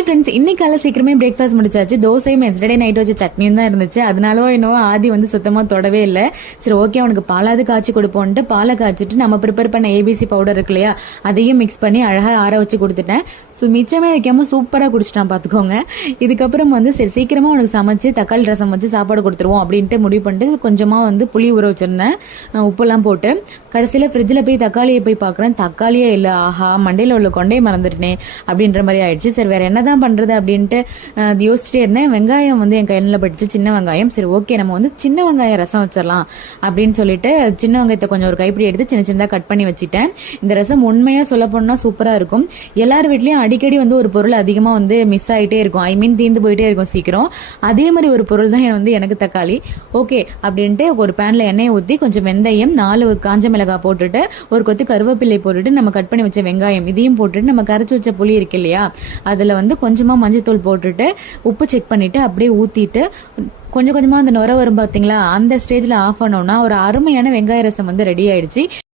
Hi friends, இன்னைக்கு காலை சீக்கிரமே பிரேக்ஃபாஸ்ட் முடிச்சாச்சு. தோசையும் எஸ்டர்டே நைட் வச்ச சட்னியும் தான் இருந்துச்சு. அதனாலவோ என்னவோ ஆதி வந்து சுத்தமாக தொடவே இல்லை. சரி ஓகே, அவனுக்கு பாலாவது காய்ச்சி கொடுப்போன்ட்டு பாலை காய்ச்சிட்டு நம்ம ப்ரிப்பேர் பண்ண ஏபிசி பவுடர் இருக்கு இல்லையா, அதையும் மிக்ஸ் பண்ணி அழகாக ஆற வச்சு கொடுத்துட்டேன். ஸோ மிச்சமே வைக்காமல் சூப்பராக குடிச்சிட்டான் பார்த்துக்கோங்க. இதுக்கப்புறம் வந்து சரி சீக்கிரமாக அவனுக்கு சமைச்சு தக்காளி ரசம் வச்சு சாப்பாடு கொடுத்துருவோம் அப்படின்ட்டு முடிவு பண்ணிட்டு கொஞ்சமாக வந்து புளி ஊற வச்சுருந்தேன், உப்பெல்லாம் போட்டு. கடைசியில் ஃப்ரிட்ஜில் போய் தக்காளியை போய் பார்க்குறேன், தக்காளியே இல்லை. ஆஹா, மண்டையில் உள்ள கொண்டையை மறந்துட்டேனே அப்படின்ற மாதிரி ஆயிடுச்சு. சரி வேற என்னதான் பண்றது அப்படின்ட்டு யோசிச்சுட்டே இருந்தேன். வெங்காயம் வந்து என் கையில் பட்டுச்சு, சின்ன வெங்காயம். சரி ஓகே, நம்ம வந்து சின்ன வெங்காயம் ரசம் வச்சிடலாம் அப்படின்னு சொல்லிட்டு சின்ன வெங்காயத்தை கொஞ்சம் ஒரு கைப்பிடி எடுத்து சின்ன சின்னதாக கட் பண்ணி வச்சுட்டேன். இந்த ரசம் உண்மையாக சொல்ல போனால் சூப்பராக இருக்கும். எல்லார் வீட்லேயும் அடிக்கடி வந்து ஒரு பொருள் அதிகமாக வந்து மிஸ் ஆகிட்டே இருக்கும், ஐ மீன் தீர்ந்து போயிட்டே இருக்கும் சீக்கிரம். அதே மாதிரி ஒரு பொருள் தான் வந்து எனக்கு தக்காளி. ஓகே அப்படின்ட்டு ஒரு பேனில் எண்ணெயை ஊற்றி கொஞ்சம் வெந்தயம், 4 காஞ்ச மிளகாய் போட்டுட்டு ஒரு கொத்து கருவேப்பிள்ளை போட்டுட்டு நம்ம கட் பண்ணி வச்ச வெங்காயம் இதையும் போட்டுட்டு நம்ம கரைச்சி வச்ச புளி இருக்கு இல்லையா, அதில் வந்து கொஞ்சமாக மஞ்சத்தூள் போட்டுட்டு உப்பு செக் பண்ணிவிட்டு அப்படியே ஊற்றிட்டு கொஞ்சம் கொஞ்சமாக அந்த நுர வரும் பார்த்தீங்களா, அந்த ஸ்டேஜில் ஆஃப் பண்ணோம்னா ஒரு அருமையான வெங்காய ரசம் வந்து ரெடி ஆயிடுச்சு.